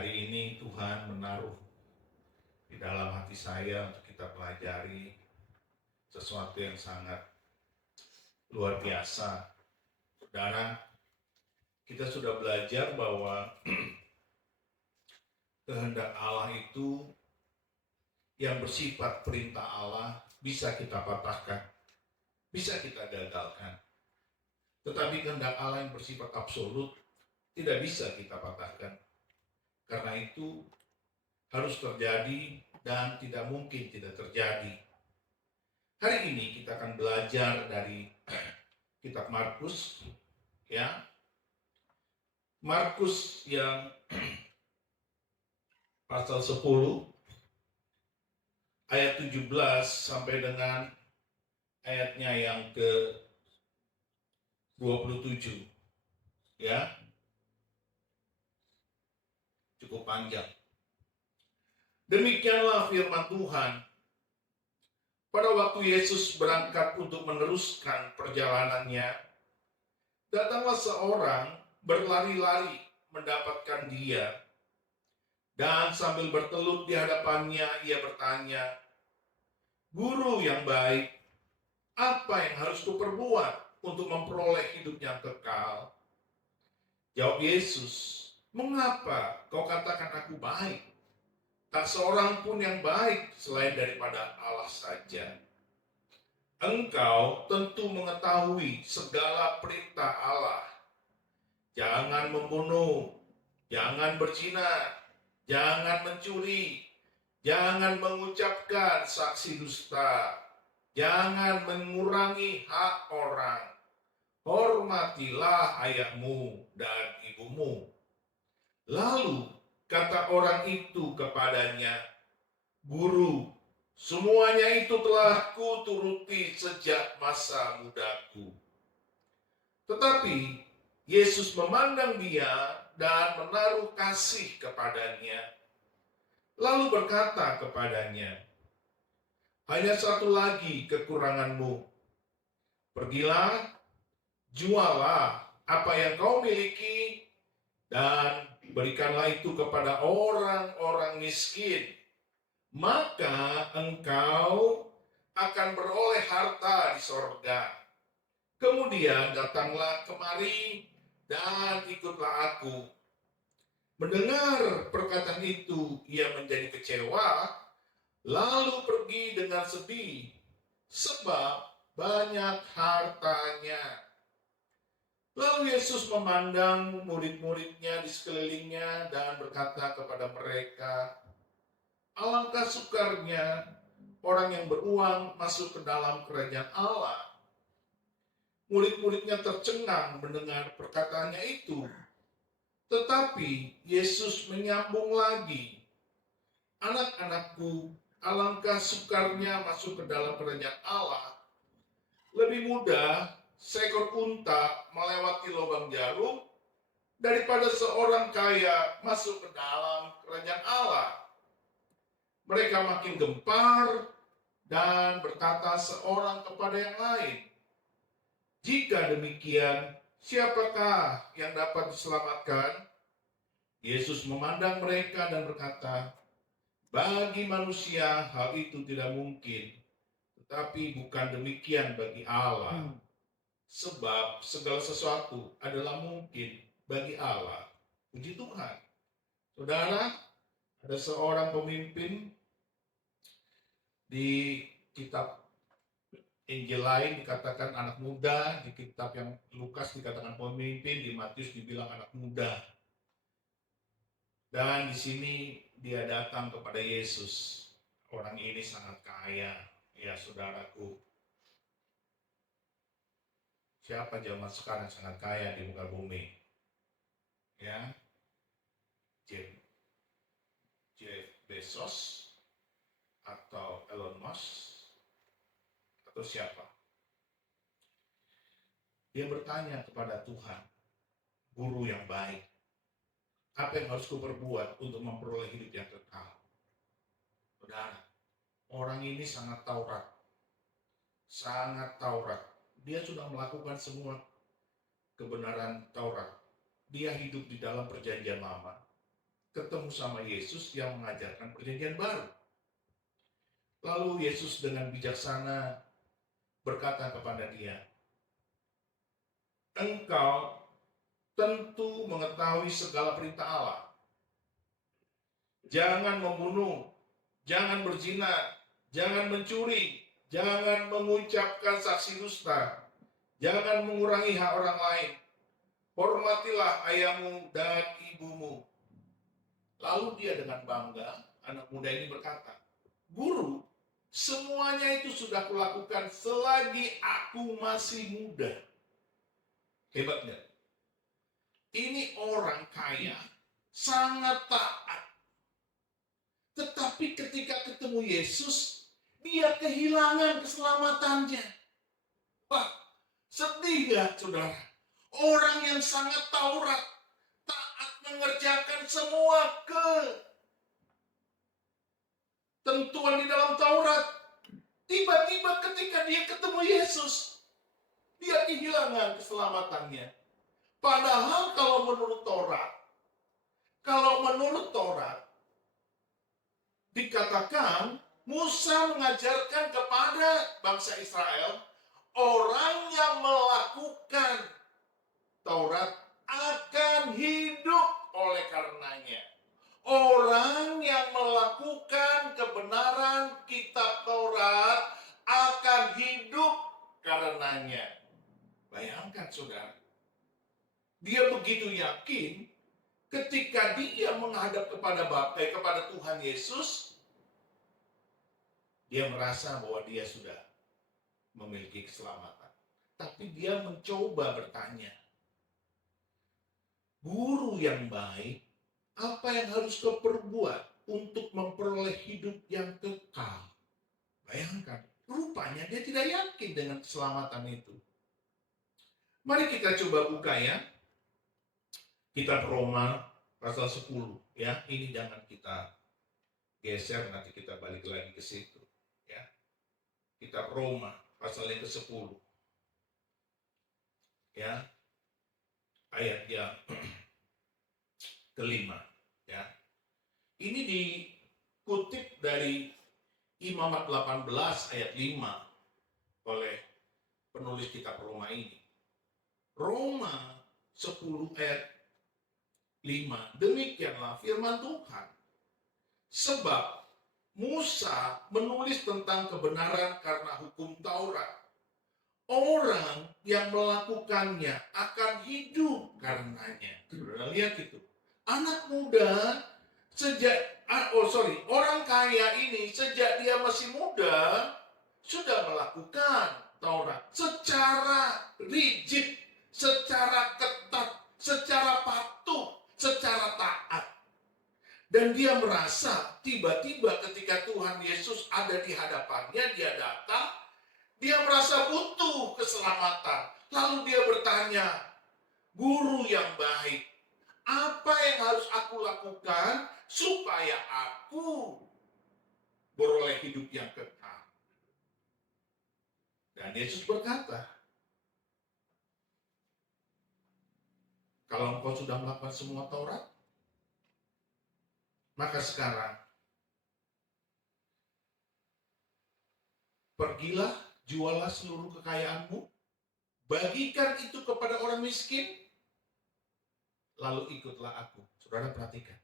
Hari ini Tuhan menaruh di dalam hati saya untuk kita pelajari sesuatu yang sangat luar biasa. Saudara, kita sudah belajar bahwa kehendak Allah itu yang bersifat perintah Allah bisa kita patahkan, bisa kita gagalkan. Tetapi kehendak Allah yang bersifat absolut tidak bisa kita patahkan. Karena itu harus terjadi dan tidak mungkin tidak terjadi. Hari ini kita akan belajar dari kitab Markus, ya. Markus yang pasal 10 ayat 17 sampai dengan ayatnya yang ke 27, ya. Cukup panjang. Demikianlah firman Tuhan. Pada waktu Yesus berangkat untuk meneruskan perjalanannya, datanglah seorang berlari-lari mendapatkan dia, dan sambil bertelut di hadapannya ia bertanya, "Guru yang baik, apa yang harus kuperbuat untuk memperoleh hidup yang kekal?" Jawab Yesus, "Mengapa kau katakan aku baik? Tak seorang pun yang baik selain daripada Allah saja. Engkau tentu mengetahui segala perintah Allah. Jangan membunuh, jangan berzina, jangan mencuri, jangan mengucapkan saksi dusta, jangan mengurangi hak orang. Hormatilah ayahmu dan ibumu." Lalu kata orang itu kepadanya, "Guru, semuanya itu telah kuturuti sejak masa mudaku." Tetapi Yesus memandang dia dan menaruh kasih kepadanya. Lalu berkata kepadanya, "Hanya satu lagi kekuranganmu. Pergilah, jualah apa yang kau miliki, dan berikanlah itu kepada orang-orang miskin. Maka engkau akan beroleh harta di sorga. Kemudian datanglah kemari dan ikutlah aku." Mendengar perkataan itu, ia menjadi kecewa, lalu pergi dengan sedih, sebab banyak hartanya. Lalu Yesus memandang murid-muridnya di sekelilingnya dan berkata kepada mereka, "Alangkah sukarnya orang yang beruang masuk ke dalam kerajaan Allah." Murid-muridnya tercengang mendengar perkataannya itu. Tetapi Yesus menyambung lagi, "Anak-anakku, alangkah sukarnya masuk ke dalam kerajaan Allah. Lebih mudah seekor unta melewati lubang jarum daripada seorang kaya masuk ke dalam kerajaan Allah." Mereka makin gempar dan berkata seorang kepada yang lain, "Jika demikian, siapakah yang dapat diselamatkan?" Yesus memandang mereka dan berkata, "Bagi manusia hal itu tidak mungkin, tetapi bukan demikian bagi Allah. Sebab segala sesuatu adalah mungkin bagi Allah." Puji Tuhan. Saudara, ada seorang pemimpin di kitab Injil lain dikatakan anak muda, di kitab yang Lukas dikatakan pemimpin, di Matius dibilang anak muda. Dan di sini dia datang kepada Yesus. Orang ini sangat kaya, ya saudaraku. Siapa zaman sekarang sangat kaya di muka bumi? Ya, Jeff Bezos atau Elon Musk atau siapa? Dia bertanya kepada Tuhan, "Guru yang baik, apa yang harus kuperbuat untuk memperoleh hidup yang kekal?" Saudara, orang ini sangat Taurat. Sangat Taurat. Dia sudah melakukan semua kebenaran Taurat. Dia hidup di dalam perjanjian lama. ketemu sama Yesus yang mengajarkan perjanjian baru. Lalu Yesus dengan bijaksana berkata kepada dia, engkau tentu mengetahui segala perintah Allah. Jangan membunuh, jangan berzina, jangan mencuri, jangan mengucapkan saksi dusta, jangan mengurangi hak orang lain. Hormatilah ayahmu dan ibumu. Lalu dia dengan bangga, anak muda ini berkata, Guru, semuanya itu sudah kulakukan selagi aku masih muda. Hebat nggak? Ini orang kaya, sangat taat. Tetapi ketika ketemu Yesus, dia kehilangan keselamatannya. Wah, sedih gak saudara? Orang yang sangat Taurat, taat mengerjakan semua ketentuan di dalam Taurat. Tiba-tiba ketika dia ketemu Yesus, dia kehilangan keselamatannya. Padahal kalau menurut Taurat, dikatakan Musa mengajarkan kepada bangsa Israel, orang yang melakukan Taurat akan hidup oleh karenanya. Orang yang melakukan kebenaran kitab Taurat akan hidup karenanya. Bayangkan saudara, dia begitu yakin ketika dia menghadap kepada Tuhan Yesus, dia merasa bahwa dia sudah memiliki keselamatan. Tapi dia mencoba bertanya, Guru yang baik, apa yang harus kau perbuat untuk memperoleh hidup yang kekal? Bayangkan, rupanya dia tidak yakin dengan keselamatan itu. Mari kita coba buka ya, kitab Roma pasal 10 ya. Ini jangan kita geser, nanti kita balik lagi ke situ ya. Kitab Roma pasal yang ke-10 ya, ayat yang ke-5 ya. Ini dikutip dari Imamat 18 ayat 5 oleh penulis kitab Roma ini. Roma 10 ayat 5, demikianlah firman Tuhan. Sebab Musa menulis tentang kebenaran karena hukum Taurat. Orang yang melakukannya akan hidup karenanya. Lihat itu. Anak muda orang kaya ini sejak dia masih muda sudah melakukan Taurat secara rigid, secara ketat, secara patuh, secara taat. Dan dia merasa tiba-tiba ketika Tuhan Yesus ada di hadapannya, dia datang, dia merasa butuh keselamatan. Lalu dia bertanya, Guru yang baik, apa yang harus aku lakukan supaya aku beroleh hidup yang kekal? Dan Yesus berkata, kalau engkau sudah melakukan semua Taurat, maka sekarang pergilah, jualah seluruh kekayaanmu, bagikan itu kepada orang miskin, lalu ikutlah aku. Saudara perhatikan.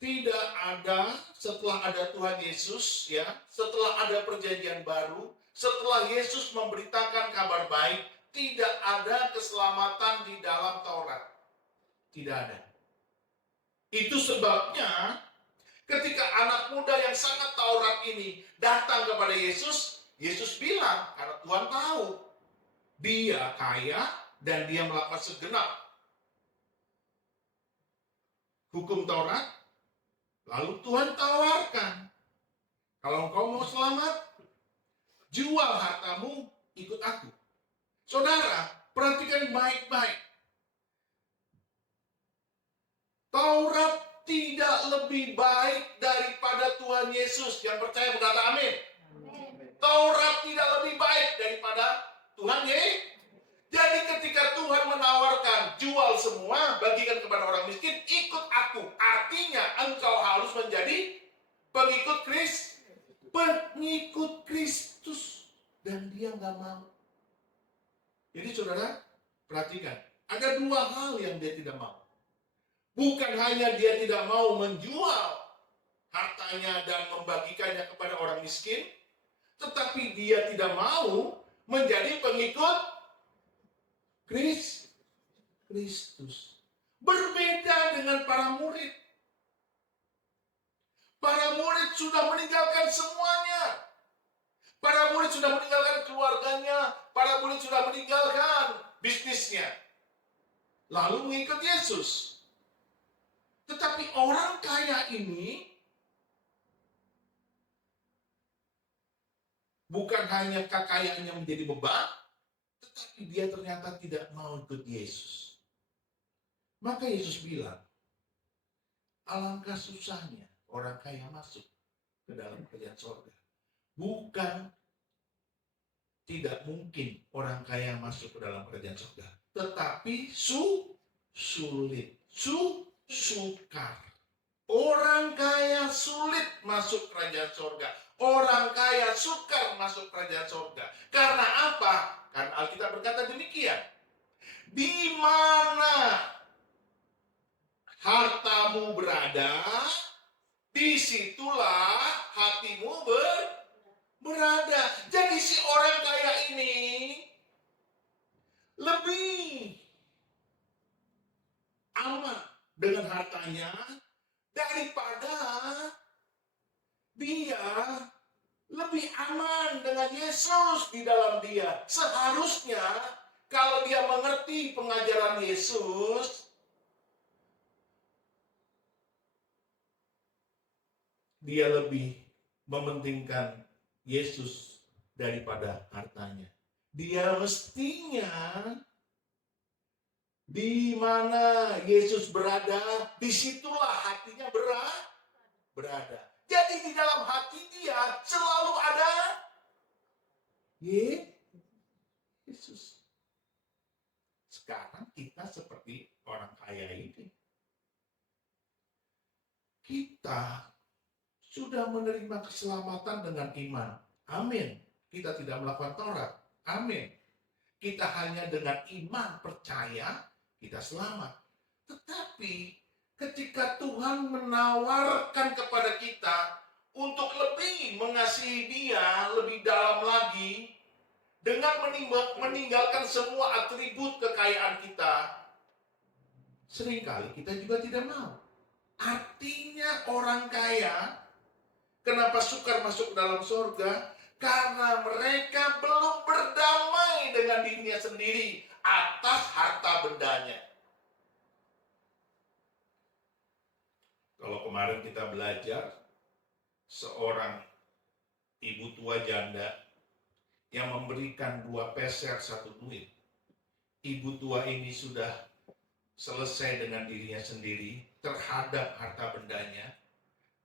Tidak ada, setelah ada Tuhan Yesus, ya, setelah ada perjanjian baru, setelah Yesus memberitakan kabar baik, tidak ada keselamatan di dalam Taurat. Tidak ada. Itu sebabnya ketika anak muda yang sangat Taurat ini datang kepada Yesus, Yesus bilang, karena Tuhan tahu dia kaya dan dia melakukan segenap hukum Taurat, lalu Tuhan tawarkan, kalau engkau mau selamat, jual hartamu, ikut aku. Saudara, perhatikan baik-baik. Taurat tidak lebih baik daripada Tuhan Yesus. Yang percaya berkata amin. Taurat tidak lebih baik daripada Tuhan Yesus. Jadi ketika Tuhan menawarkan jual semua, bagikan kepada orang miskin, ikut aku. Artinya engkau harus menjadi pengikut Kristus. Dan dia nggak mau. Jadi saudara, perhatikan. Ada dua hal yang dia tidak mau. Bukan hanya dia tidak mau menjual hartanya dan membagikannya kepada orang miskin, tetapi dia tidak mau menjadi pengikut Kristus. Berbeda dengan para murid. Para murid sudah meninggalkan semuanya. Para murid sudah meninggalkan keluarganya. Para murid sudah meninggalkan bisnisnya. Lalu mengikut Yesus. Tetapi orang kaya ini bukan hanya kekayaannya menjadi beban, tetapi dia ternyata tidak mau ikut Yesus. Maka Yesus bilang, alangkah susahnya orang kaya masuk ke dalam kerajaan surga. Bukan tidak mungkin orang kaya masuk ke dalam kerajaan surga, tetapi sulit, sukar. Orang kaya sulit masuk kerajaan surga. Orang kaya sukar masuk kerajaan surga. Karena apa? Karena Alkitab berkata demikian. Di mana hartamu berada, disitulah hatimu berada. Jadi si orang kaya ini lebih aman dengan hartanya daripada dia lebih aman dengan Yesus di dalam dia. Seharusnya kalau dia mengerti pengajaran Yesus, dia lebih mementingkan Yesus daripada hartanya. Dia mestinya di mana Yesus berada, disitulah hatinya berada. Jadi di dalam hati dia selalu ada Yesus. Sekarang kita seperti orang kaya ini. Kita sudah menerima keselamatan dengan iman. Amin. Kita tidak melakukan Taurat. Amin. Kita hanya dengan iman percaya kita selamat. Tetapi ketika Tuhan menawarkan kepada kita untuk lebih mengasihi Dia lebih dalam lagi dengan meninggalkan semua atribut kekayaan kita, seringkali kita juga tidak mau. Artinya orang kaya kenapa sukar masuk ke dalam surga? Karena mereka belum berdamai dengan dirinya sendiri atas harta bendanya. Kalau kemarin kita belajar, seorang ibu tua janda yang memberikan 2 peser 1 duit. Ibu tua ini sudah selesai dengan dirinya sendiri terhadap harta bendanya.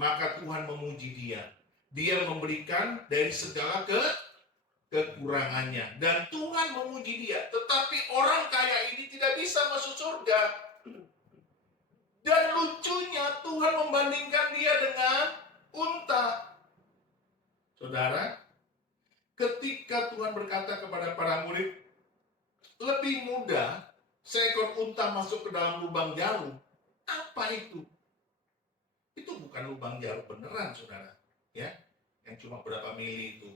Maka Tuhan memuji dia. Dia memberikan dari segala kekurangannya. Dan Tuhan memuji dia. Tetapi orang kaya ini tidak bisa masuk surga. Dan lucunya Tuhan membandingkan dia dengan unta. Saudara, ketika Tuhan berkata kepada para murid, lebih mudah seekor unta masuk ke dalam lubang jarum. Apa itu? Itu bukan lubang jarum beneran, saudara. Ya, yang cuma berapa mili itu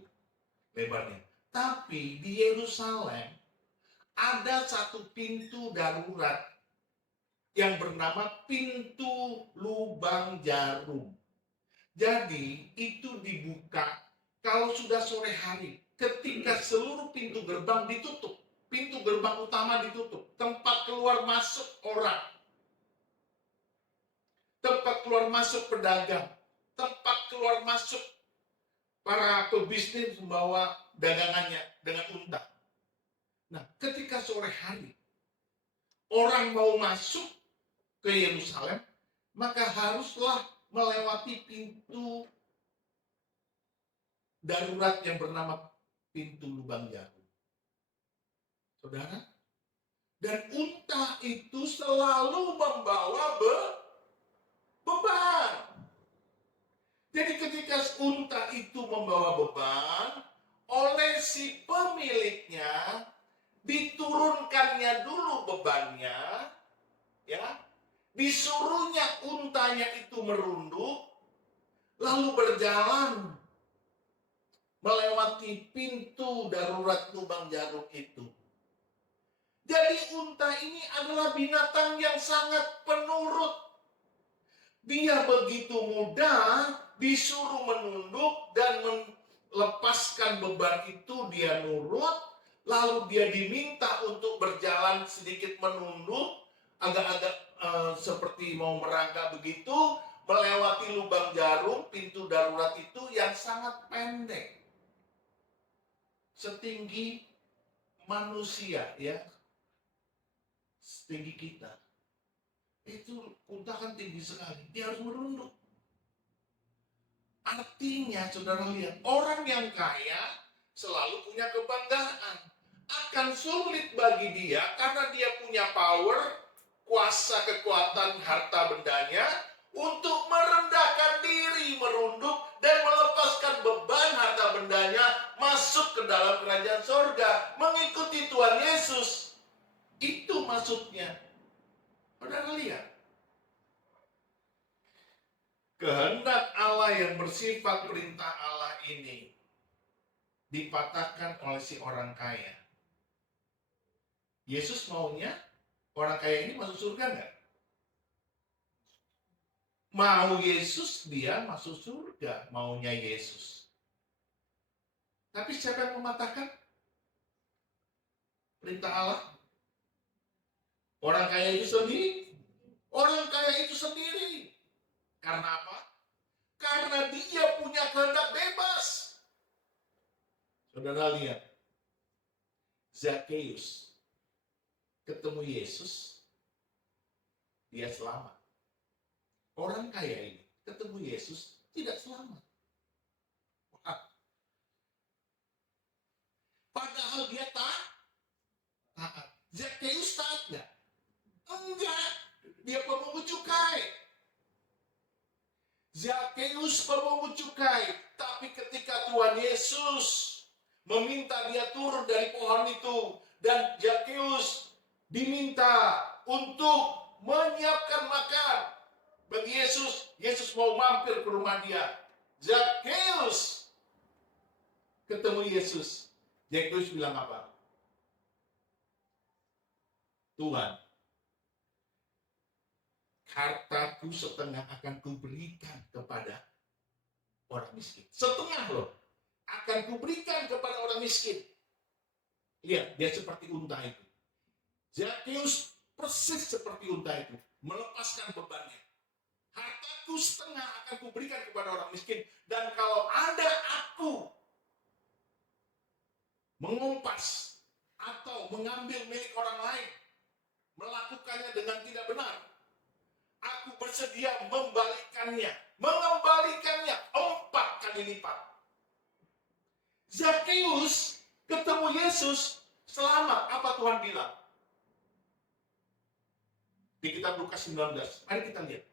lebarnya. Tapi di Yerusalem ada satu pintu darurat yang bernama pintu lubang jarum. Jadi itu dibuka kalau sudah sore hari, ketika seluruh pintu gerbang ditutup, pintu gerbang utama ditutup, tempat keluar masuk orang, tempat keluar masuk pedagang, tempat keluar masuk para pebisnis membawa dagangannya dengan unta. Nah, ketika sore hari orang mau masuk ke Yerusalem, maka haruslah melewati pintu darurat yang bernama pintu lubang jarum. Saudara, Dan unta itu selalu membawa beban. Jadi ketika unta itu membawa beban, oleh si pemiliknya diturunkannya dulu bebannya, ya, disuruhnya untanya itu merunduk, lalu berjalan melewati pintu darurat lubang jarum itu. Jadi unta ini adalah binatang yang sangat penurut. Dia begitu mudah disuruh menunduk dan melepaskan beban itu, dia nurut. Lalu dia diminta untuk berjalan sedikit menunduk, agak-agak seperti mau merangkak begitu, melewati lubang jarum, pintu darurat itu yang sangat pendek. Setinggi manusia, ya. Setinggi kita. Itu unta kan tinggi sekali, dia harus merunduk. Artinya, saudara lihat, orang yang kaya selalu punya kebanggaan. Akan sulit bagi dia karena dia punya power, kuasa, kekuatan, harta bendanya untuk merendahkan diri, merunduk dan melepaskan beban harta bendanya masuk ke dalam kerajaan sorga, mengikuti Tuhan Yesus. Itu maksudnya. Saudara lihat, kehendak Allah yang bersifat perintah Allah ini dipatahkan oleh si orang kaya. Yesus maunya orang kaya ini masuk surga enggak? Mau Yesus, dia masuk surga. Maunya Yesus. Tapi siapa yang mematahkan perintah Allah? Orang kaya itu sendiri. Orang kaya itu sendiri. Karena apa? Karena dia punya kehendak bebas. Saudara lihat. Zakheus ketemu Yesus, dia selamat. Orang kaya ini ketemu Yesus tidak selamat. Wah. Padahal dia taat. Zakheus taat nggak? Enggak. Dia pemungut cukai. Zakheus pemungut cukai. Tapi ketika Tuhan Yesus meminta dia turun dari pohon itu, dan Zakheus diminta untuk menyiapkan makan bagi Yesus. Yesus mau mampir ke rumah dia. Zakheus ketemu Yesus. Zakheus bilang apa? Tuhan, hartaku setengah akan kuberikan kepada orang miskin. Setengah loh. Akan kuberikan kepada orang miskin. Lihat, dia seperti unta itu. Zakheus persis seperti unta itu, melepaskan bebannya. Hartaku setengah akan kuberikan kepada orang miskin, dan kalau ada aku mengumpas atau mengambil milik orang lain, melakukannya dengan tidak benar, aku bersedia mengembalikannya 4 kali lipat. Zakheus ketemu Yesus selamat. Apa Tuhan bilang? Di kitab Lukas 19. Mari kita lihat.